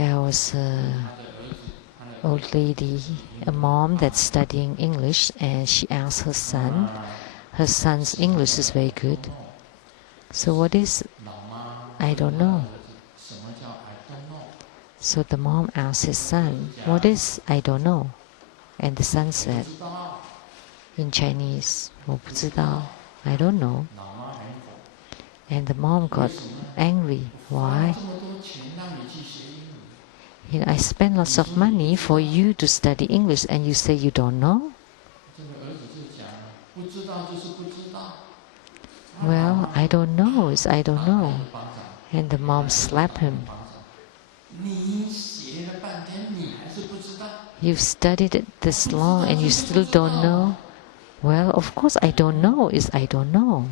There was an old lady, a mom that's studying English, and she asked her son. Her son's English is very good. So what is I don't know? So the mom asked his son, what is I don't know? And the son said, in Chinese, 我不知道, I don't know. And the mom got angry. Why? I spent lots of money for you to study English and you say you don't know? Well, I don't know is I don't know. And the mom slapped him. You've studied it this long and you still don't know? Well, of course I don't know is I don't know.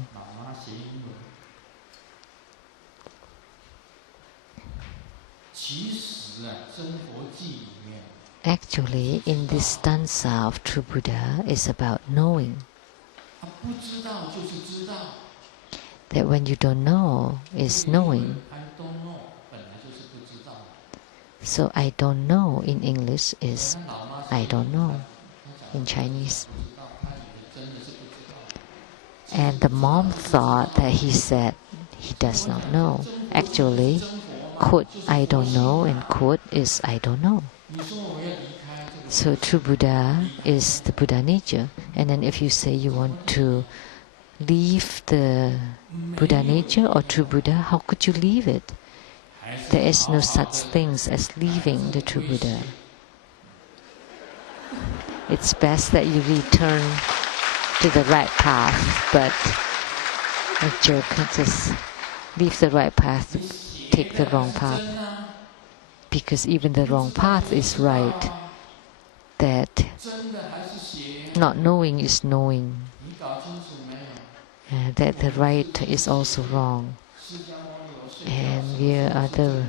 Actually, in this stanza of True Buddha is about knowing. That when you don't know is knowing. So I don't know in English is I don't know in Chinese. And the mom thought that he said he does not know. Actually, quote I don't know and quote is I don't know. So true Buddha is the Buddha nature. And then if you say you want to leave the Buddha nature or true Buddha, how could you leave it? There is no such things as leaving the true Buddha. It's best that you return to the right path, but a joke just leave the right path to take the wrong path. Because even the wrong path is right. That not knowing is knowing. That the right is also wrong. And we are the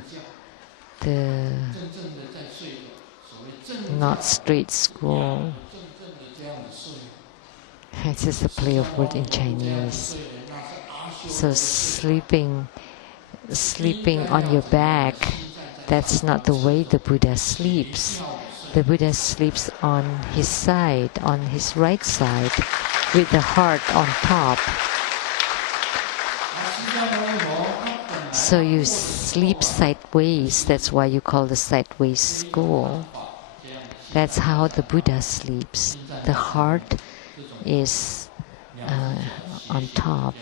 not straight school. It's just a play of word in Chinese. So sleeping on your back, that's not the way the Buddha sleeps. The Buddha sleeps on his side, on his right side, with the heart on top. So you sleep sideways, that's why you call the sideways school. That's how the Buddha sleeps. The heart is on top.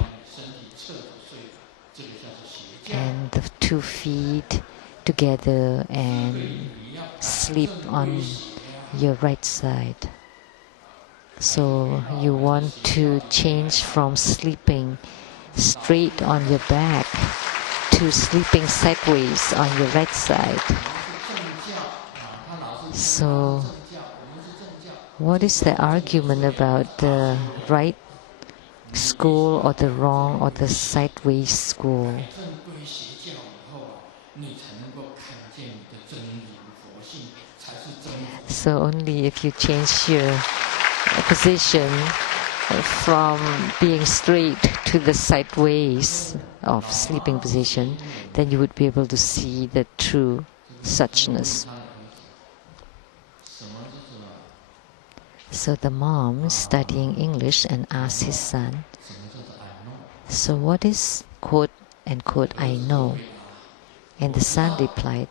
And the 2 feet together and sleep on your right side. So you want to change from sleeping straight on your back to sleeping sideways on your right side. So what is the argument about the right school or the wrong or the sideways school? So only if you change your position from being straight to the sideways of sleeping position, then you would be able to see the true suchness. So the mom is studying English and asked his son, so what is quote and quote I know? And the son replied,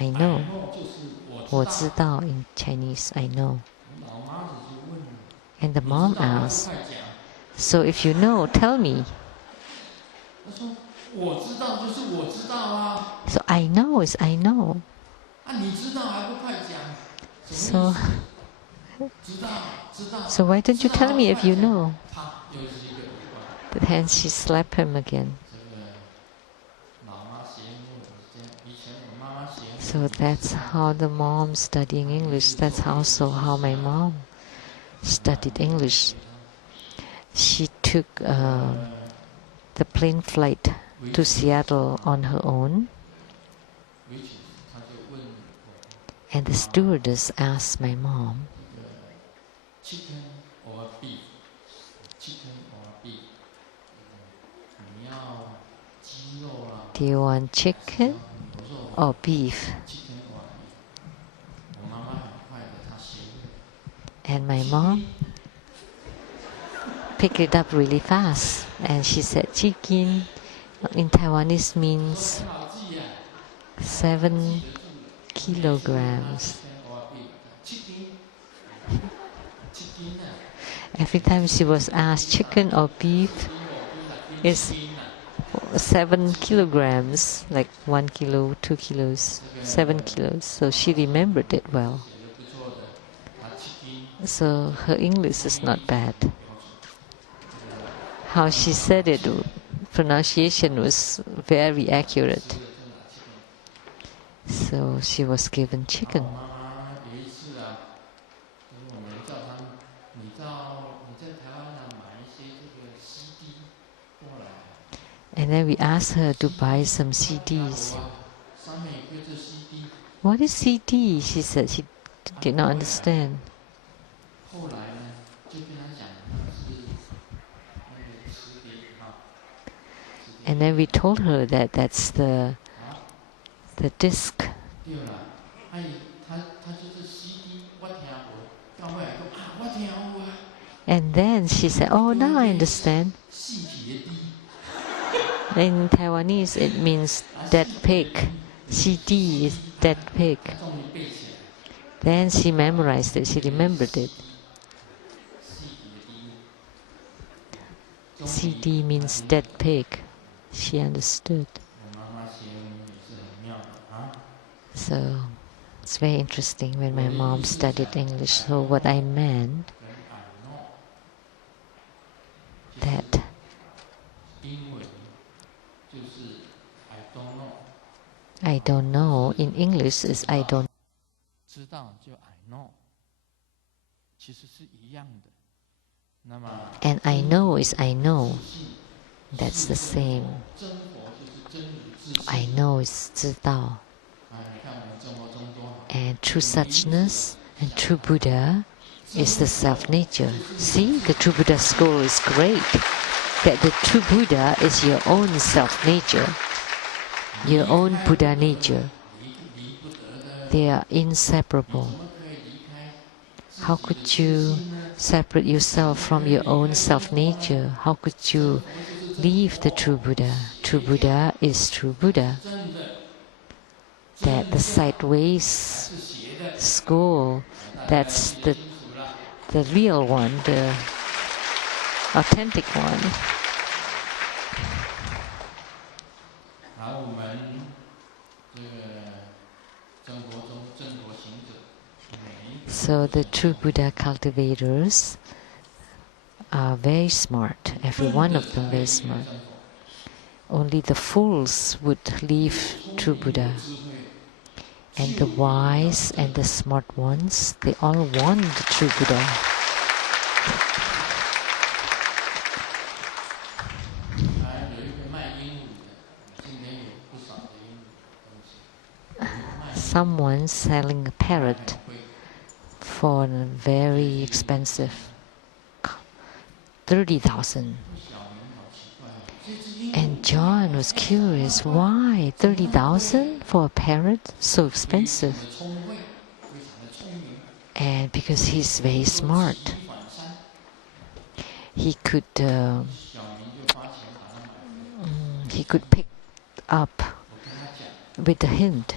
I know. 我知道 in Chinese, I know. And the mom asked, so if you know, tell me. So I know is I know. So why don't you tell me if you know? But then she slapped him again. So that's how the mom studying English. That's also how my mom studied English. She took the plane flight to Seattle on her own. And the stewardess asked my mom, do you want chicken or beef. And my mom picked it up really fast, and she said chicken in Taiwanese means 7 kilograms. Every time she was asked chicken or beef, it's 7 kilograms, like 1 kilo, 2 kilos, 7 kilos. So she remembered it well. So her English is not bad. How she said it, pronunciation was very accurate. So she was given chicken. And then we asked her to buy some CDs. What is CD? She said she did not understand. And then we told her that that's the disc. And then she said, "Oh, now I understand." In Taiwanese, it means dead pig. CD is dead pig. Then she memorized it. She remembered it. CD means dead pig. She understood. So it's very interesting when my mom studied English. So what I meant that I don't know in English is I don't. And I know is I know. That's the same. I know is 知道. And true suchness and true Buddha is the self-nature. See, the true Buddha school is great. That the true Buddha is your own self-nature, your own Buddha nature. They are inseparable. How could you separate yourself from your own self-nature? How could you leave the true Buddha? True Buddha is true Buddha. That the sideways school, that's the real one, the authentic one. So the true Buddha cultivators are very smart, every one of them very smart. Only the fools would leave true Buddha. And the wise and the smart ones, they all want the true Buddha. Someone selling a parrot for very expensive, 30,000. And John was curious, why 30,000 for a parrot? So expensive. And because he's very smart, he could pick up with a hint.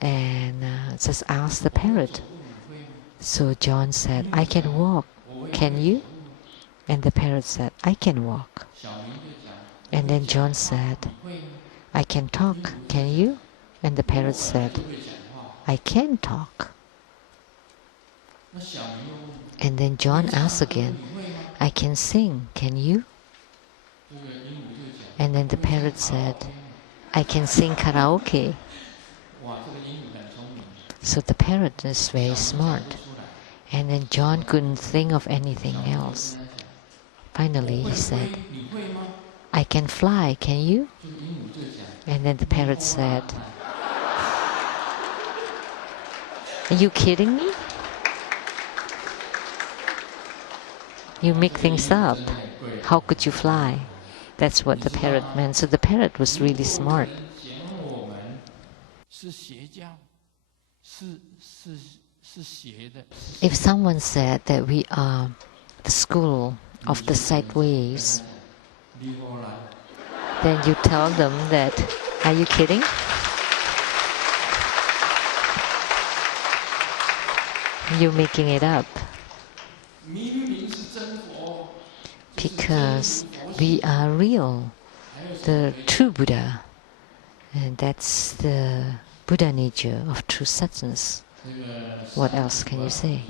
And just ask the parrot. So John said, "I can walk. Can you?" And the parrot said, "I can walk." And then John said, "I can talk. Can you?" And the parrot said, "I can talk." And then John asked again, "I can sing. Can you?" And then the parrot said, "I can sing karaoke." So the parrot is very smart. And then John couldn't think of anything else. Finally he said, "I can fly, can you?" And then the parrot said, "Are you kidding me? You make things up. How could you fly?" That's what the parrot meant. So the parrot was really smart. If someone said that we are the school of the sideways, then you tell them that, are you kidding? You're making it up. Because we are real, the true Buddha. And that's the Buddha nature of true substance. What else can you say?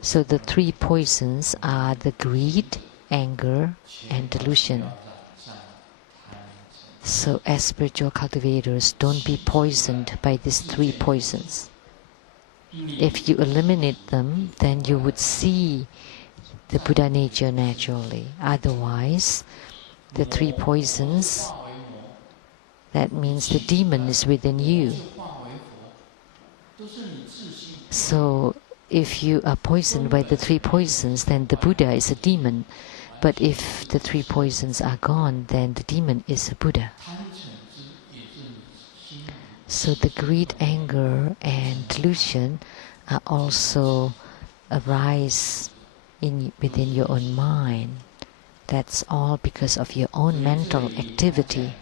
So the three poisons are the greed, anger, and delusion. So as spiritual cultivators, don't be poisoned by these three poisons. If you eliminate them, then you would see the Buddha nature naturally. Otherwise, the three poisons, that means the demon is within you. So if you are poisoned by the three poisons, then the Buddha is a demon. But if the three poisons are gone, then the demon is a Buddha. So the greed, anger, and delusion are also arise within your own mind. That's all because of your own mental activity.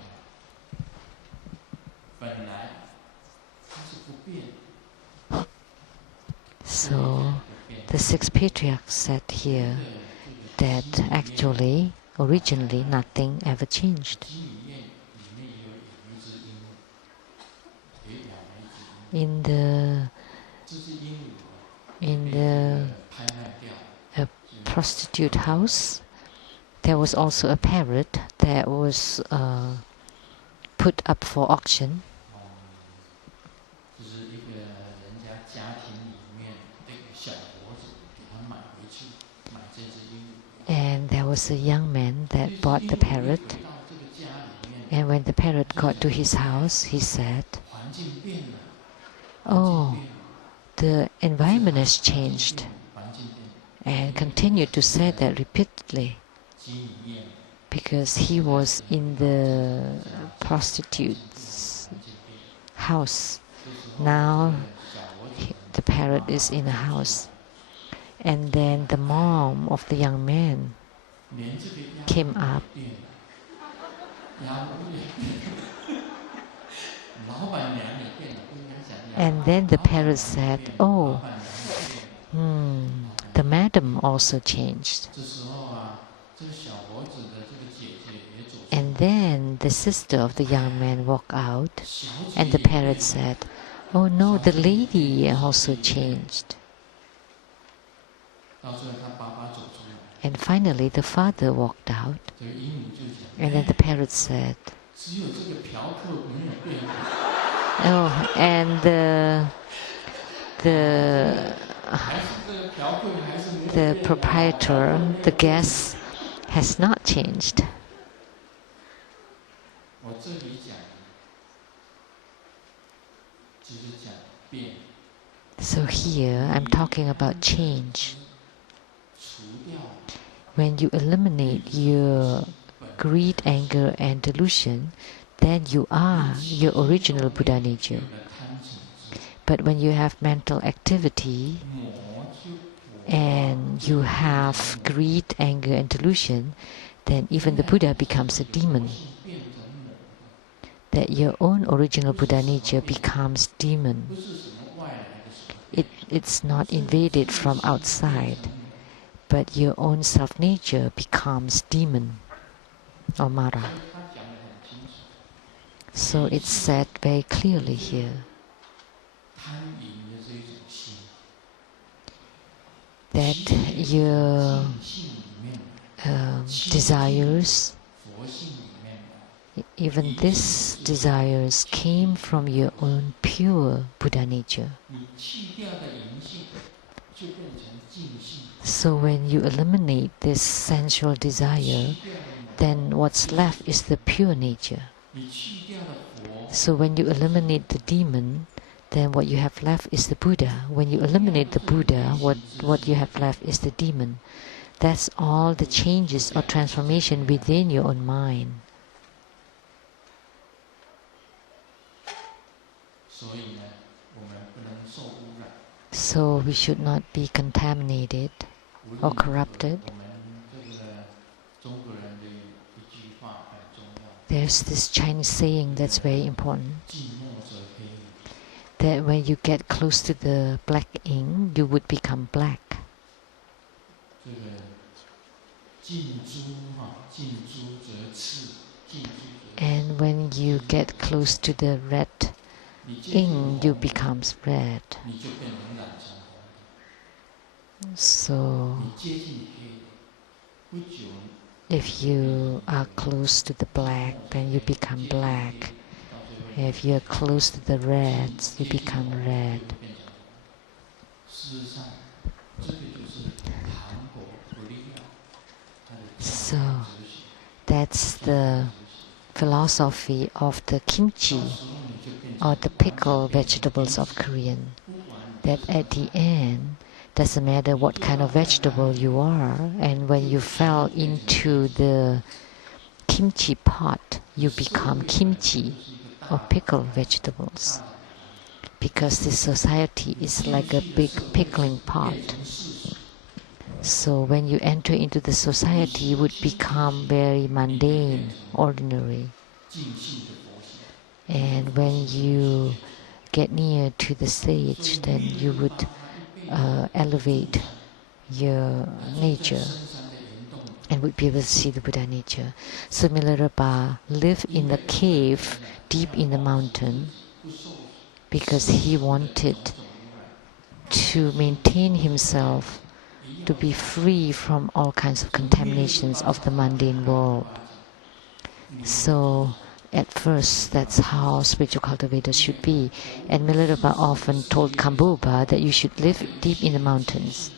So the six patriarchs said here that actually, originally, nothing ever changed. In the prostitute house, there was also a parrot that was put up for auction. And there was a young man that bought the parrot. And when the parrot got to his house, he said, "Oh, the environment has changed," and continued to say that repeatedly, because he was in the prostitute's house. Now the parrot is in a house. And then the mom of the young man came up. And then the parrot said, "Oh, the madam also changed." And then the sister of the young man walked out, and the parrot said, "Oh no, the lady also changed." And finally the father walked out, and then the parrot said, "Oh, and the proprietor, the guest, has not changed." So here I'm talking about change. When you eliminate your greed, anger, and delusion, then you are your original Buddha nature. But when you have mental activity and you have greed, anger, and delusion, then even the Buddha becomes a demon. That your own original Buddha nature becomes demon. It's not invaded from outside, but your own self-nature becomes demon or Mara. So it's said very clearly here that your desires, even these desires, came from your own pure Buddha nature. So when you eliminate this sensual desire, then what's left is the pure nature. So when you eliminate the demon, then what you have left is the Buddha. When you eliminate the Buddha, what you have left is the demon. That's all the changes or transformation within your own mind. So we should not be contaminated or corrupted. There's this Chinese saying that's very important, that when you get close to the black ink, you would become black. And when you get close to the red ink, you become red. So if you are close to the black, then you become black. If you are close to the reds, you become red. So that's the philosophy of the kimchi, or the pickled vegetables of Korean. That at the end, doesn't matter what kind of vegetable you are, and when you fell into the kimchi pot, you become kimchi, or pickled vegetables. Because this society is like a big pickling pot. So when you enter into the society, you would become very mundane, ordinary. And when you get near to the sage, then you would elevate your nature and would be able to see the Buddha nature. So Milarepa lived in a cave deep in the mountain because he wanted to maintain himself to be free from all kinds of contaminations of the mundane world. So at first, that's how spiritual cultivators should be. And Milarepa often told Kamboba that you should live deep in the mountains.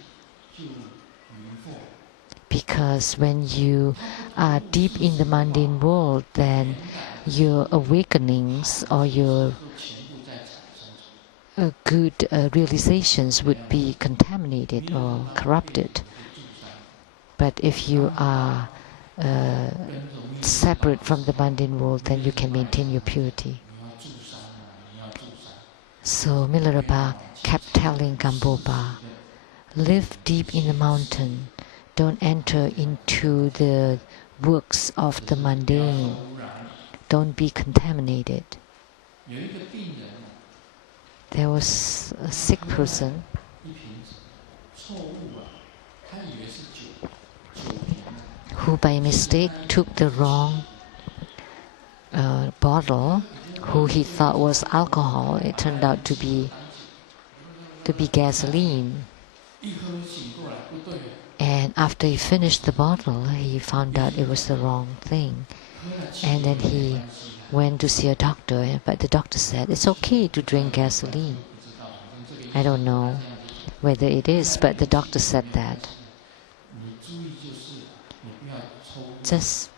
Because when you are deep in the mundane world, then your awakenings or your good realizations would be contaminated or corrupted. But if you are separate from the mundane world, then you can maintain your purity. So Milarepa kept telling Kamboba, live deep in the mountain. Don't enter into the works of the mundane. Don't be contaminated. There was a sick person who by mistake took the wrong bottle, who he thought was alcohol. It turned out to be gasoline. And after he finished the bottle, he found out it was the wrong thing. And then he went to see a doctor, but the doctor said, it's okay to drink gasoline. I don't know whether it is, but the doctor said that. Just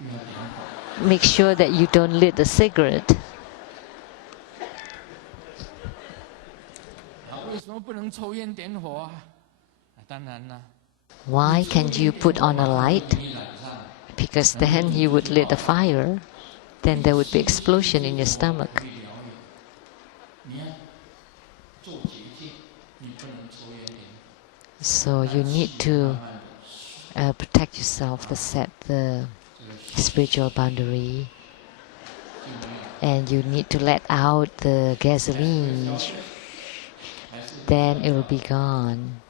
make sure that you don't lit a cigarette. Why can't you put on a light? Because then you would lit a fire. Then there would be explosion in your stomach. So you need to protect yourself, to set the spiritual boundary. And you need to let out the gasoline. Then it will be gone.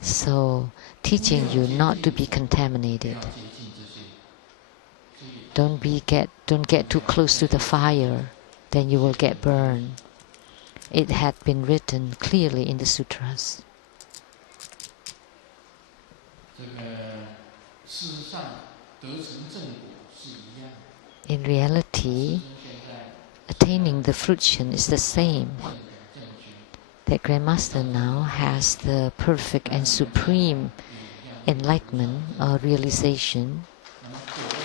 So, teaching you not to be contaminated. Don't get too close to the fire, then you will get burned. It had been written clearly in the sutras. In reality, attaining the fruition is the same. That Grandmaster now has the perfect and supreme enlightenment or realization.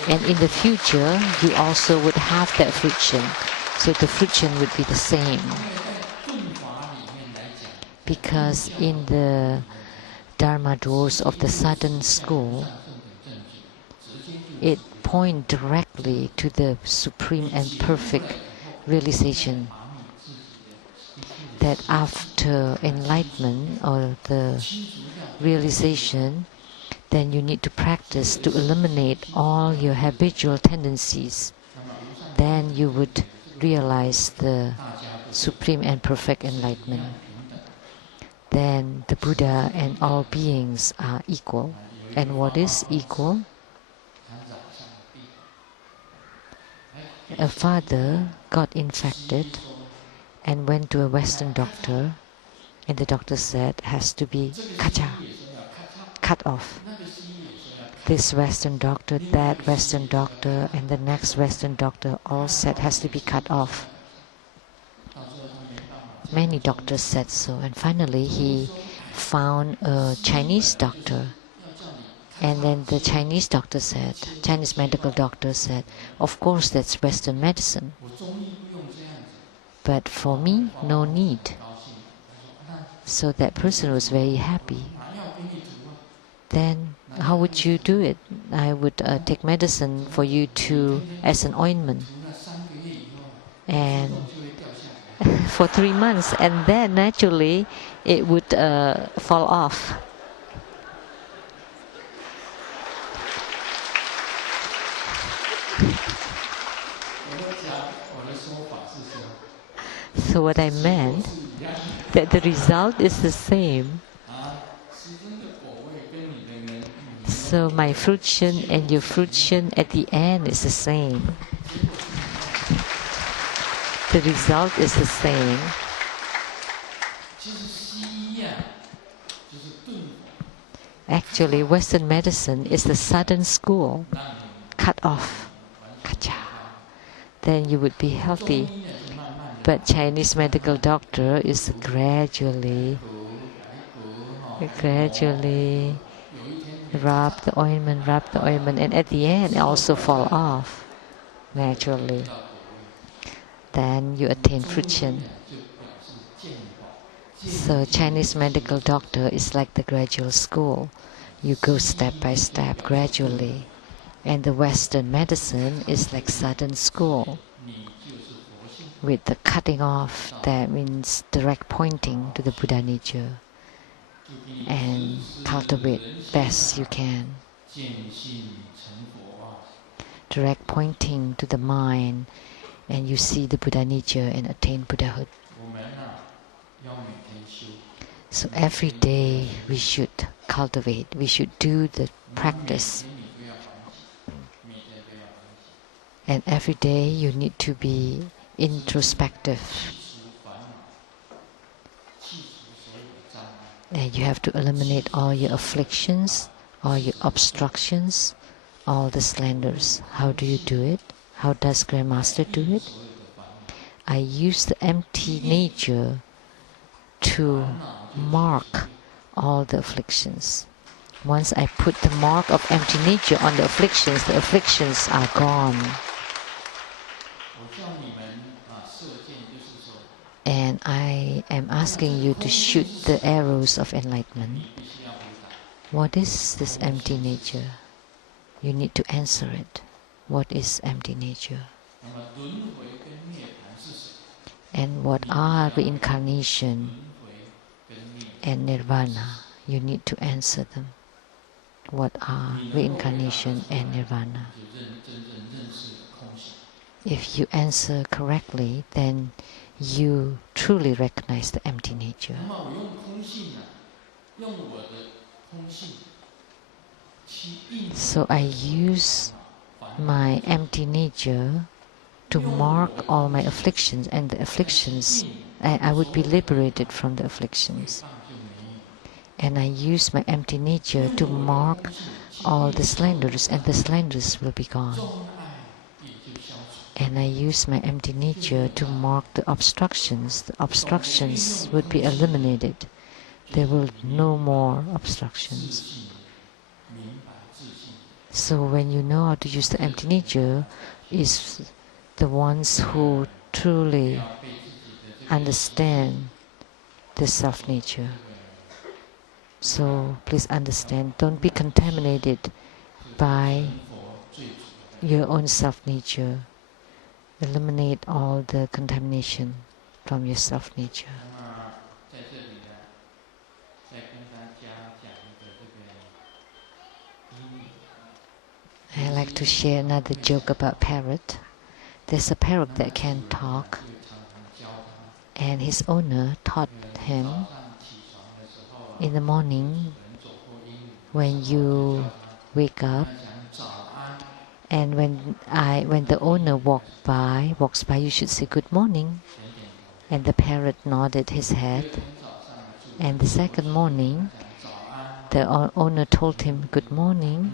And in the future, you also would have that fruition. So the fruition would be the same. because in the Dharma doors of the Southern School, it points directly to the supreme and perfect realization that after enlightenment or the realization, then you need to practice to eliminate all your habitual tendencies. Then you would realize the supreme and perfect enlightenment. Then the Buddha and all beings are equal. And what is equal? A father got infected and went to a Western doctor, and the doctor said has to be cut off. This Western doctor, that Western doctor, and the next Western doctor all said has to be cut off. Many doctors said so, and finally he found a Chinese doctor. And then the Chinese doctor said, Chinese medical doctor said, of course that's Western medicine. But for me, no need. So that person was very happy. Then how would you do it? I would take medicine for you as an ointment. And for 3 months, and then naturally it would fall off. So what I meant, that the result is the same. So my fruition and your fruition at the end is the same. The result is the same. Actually, Western medicine is the Southern school. Cut off. Then you would be healthy. But Chinese medical doctor is gradually rub the ointment, and at the end it also fall off naturally. Then you attain fruition. So Chinese medical doctor is like the gradual school. You go step by step gradually. And the Western medicine is like Southern school. With the cutting off, that means direct pointing to the Buddha nature. And cultivate best you can. Direct pointing to the mind, and you see the Buddha nature and attain Buddhahood. So every day we should cultivate, we should do the practice. And every day you need to be introspective. And you have to eliminate all your afflictions, all your obstructions, all the slanders. How do you do it? How does Grandmaster do it? I use the empty nature to mark all the afflictions. Once I put the mark of empty nature on the afflictions are gone. And I am asking you to shoot the arrows of enlightenment. What is this empty nature? You need to answer it. What is empty nature? And what are reincarnation and nirvana? You need to answer them. What are reincarnation and nirvana? If you answer correctly, then you truly recognize the empty nature. So I use my empty nature to mark all my afflictions, and the afflictions, I would be liberated from the afflictions. And I use my empty nature to mark all the slanders, and the slanders will be gone. And I use my empty nature to mark the obstructions would be eliminated. There will be no more obstructions. So when you know how to use the empty nature, is the ones who truly understand the self-nature. So please understand, don't be contaminated by your own self-nature. Eliminate all the contamination from your self-nature. I like to share another joke about parrot. There's a parrot that can talk, and his owner taught him in the morning when you wake up, and when the owner walks by, you should say good morning. And the parrot nodded his head. And the second morning, the owner told him good morning,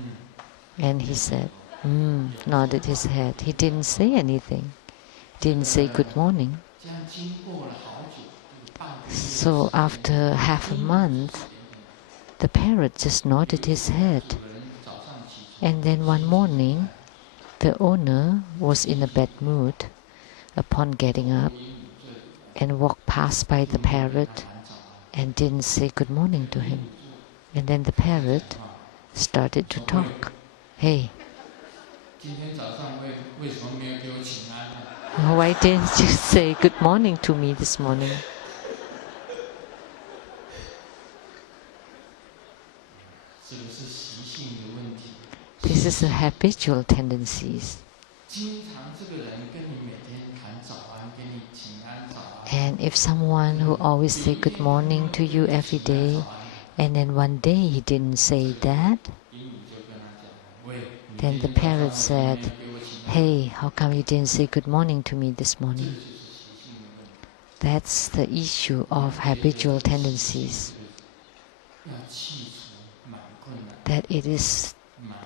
and he said, nodded his head. He didn't say anything. Didn't say good morning. So after half a month, the parrot just nodded his head. And then one morning, the owner was in a bad mood upon getting up and walked past by the parrot and didn't say good morning to him. And then the parrot started to talk. Hey, why didn't you say good morning to me this morning? This is a habitual tendencies. And if someone who always say good morning to you every day, and then one day he didn't say that, then the parrot said, hey, how come you didn't say good morning to me this morning? That's the issue of habitual tendencies. That it is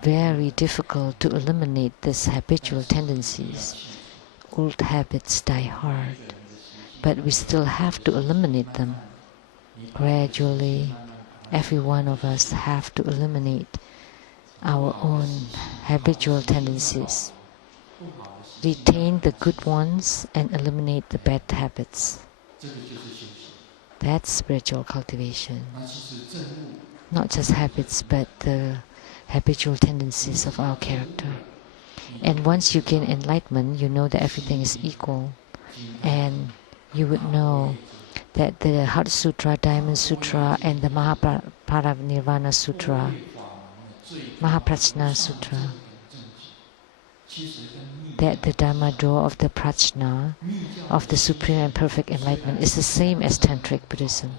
very difficult to eliminate these habitual tendencies. Old habits die hard, but we still have to eliminate them. Gradually, every one of us have to eliminate our own habitual tendencies. Retain the good ones and eliminate the bad habits. That's spiritual cultivation. Not just habits, but the habitual tendencies of our character. And once you gain enlightenment, you know that everything is equal. And you would know that the Heart Sutra, Diamond Sutra, and the Mahaparinirvana Sutra, Mahaprajna Sutra, that the Dharma door of the Prajna, of the Supreme and Perfect Enlightenment, is the same as Tantric Buddhism.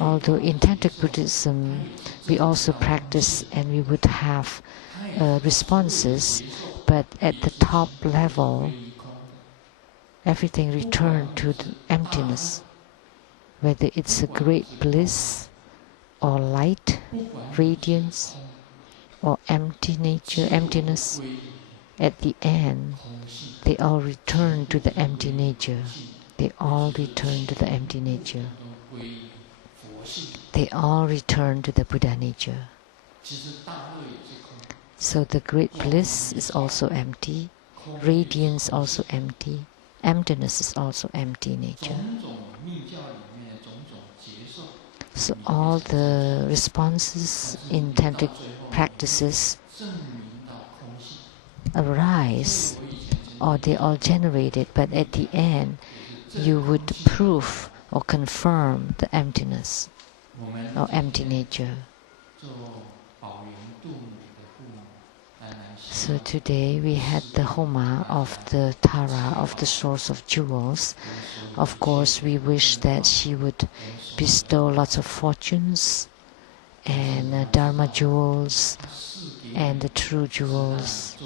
Although in Tantric Buddhism, we also practice and we would have responses, but at the top level, everything returned to the emptiness. Whether it's a great bliss, or light, radiance, or empty nature, emptiness, at the end, they all return to the empty nature. They all return to the empty nature. They all return to the Buddha nature. So the great bliss is also empty, radiance also empty, emptiness is also empty nature. So all the responses in tantric practices arise, or they all generated, but at the end you would prove or confirm the emptiness or empty nature. So today we had the Homa of the Tara, of the source of jewels. Of course we wish that she would bestow lots of fortunes and Dharma jewels and the true jewels.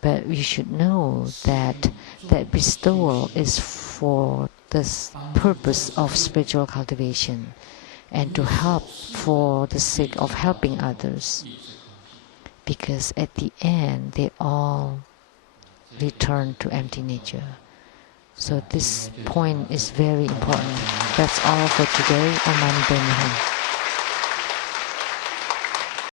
But we should know that that bestowal is for the purpose of spiritual cultivation and to help for the sake of helping others. Because at the end they all return to empty nature. So this point is very important. That's all for today. Om Mani Padme Hum.